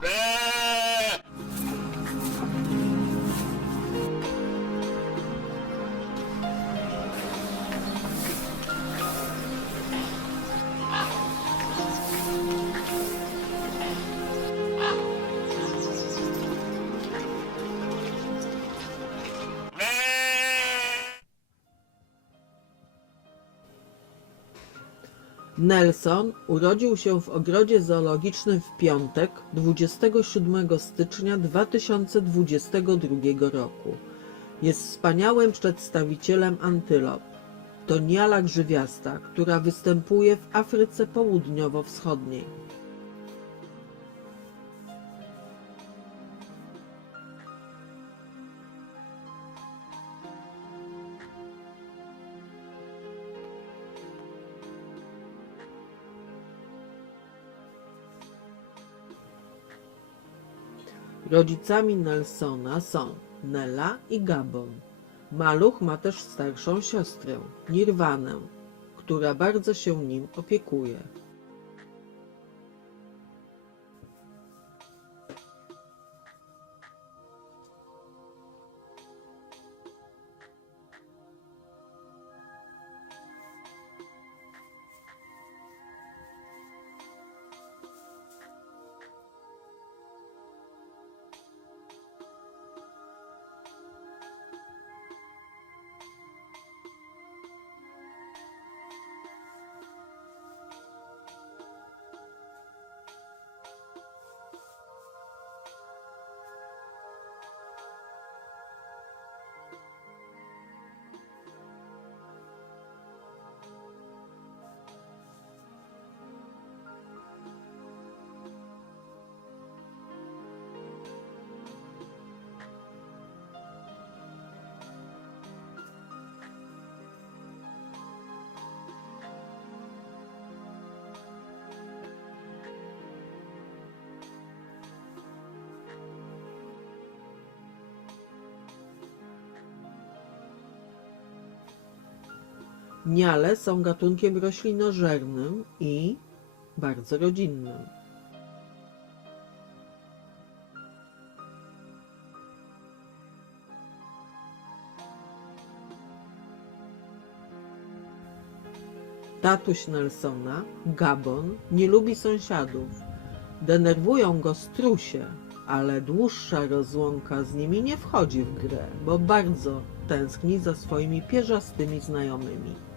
Bad Nelson urodził się w ogrodzie zoologicznym w piątek 27 stycznia 2022 roku. Jest wspaniałym przedstawicielem antylop. To niala grzywiasta, która występuje w Afryce Południowo-Wschodniej. Rodzicami Nelsona są Nella i Gabon. Maluch ma też starszą siostrę, Nirwanę, która bardzo się nim opiekuje. Niale są gatunkiem roślinożernym i bardzo rodzinnym. Tatuś Nelsona, Gabon, nie lubi sąsiadów. Denerwują go strusie, ale dłuższa rozłąka z nimi nie wchodzi w grę, bo bardzo tęskni za swoimi pierzastymi znajomymi.